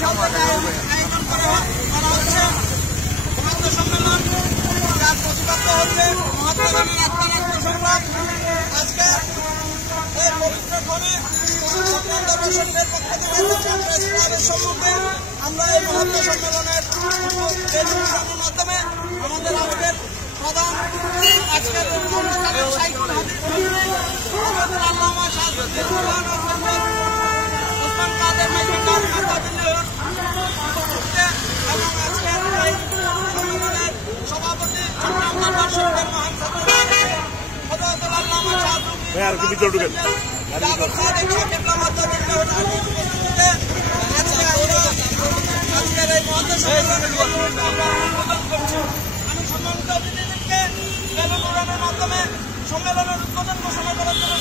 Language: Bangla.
সাল থেকে আয়োজন করা হচ্ছে মহাত্ম সম্মেলন, যার প্রতিপাদ্য হচ্ছে মহাত্মা গান্ধীর আত্মনাত্ম সংগ্রাম। আজকে এই পবিত্র ঘরে অত্যন্ত দর্শকদের পক্ষ থেকে ক্লাবের সম্মুখে আমরা এই মহাত্ম সম্মেলনের অনুষ্ঠানের মাধ্যমে আমাদের আজকের প্রধান আজকের সাইকুল হাদিস আল্লামা শাহজাহান ওসমান কাদের মাইজুদ্দার এবং আজকের এই সম্মেলনের সভাপতি চট্টগ্রাম দরবার শরীফের মহান ছাত্র আল্লামা শাহজাহান আজকের এই মহাত্ম সম্মেলন করছি। আমি সম্মানিত অতিথিদেরকে বেলুন উড়ানোর মাধ্যমে সম্মেলনের উদ্বোধন ঘোষণা করার জন্য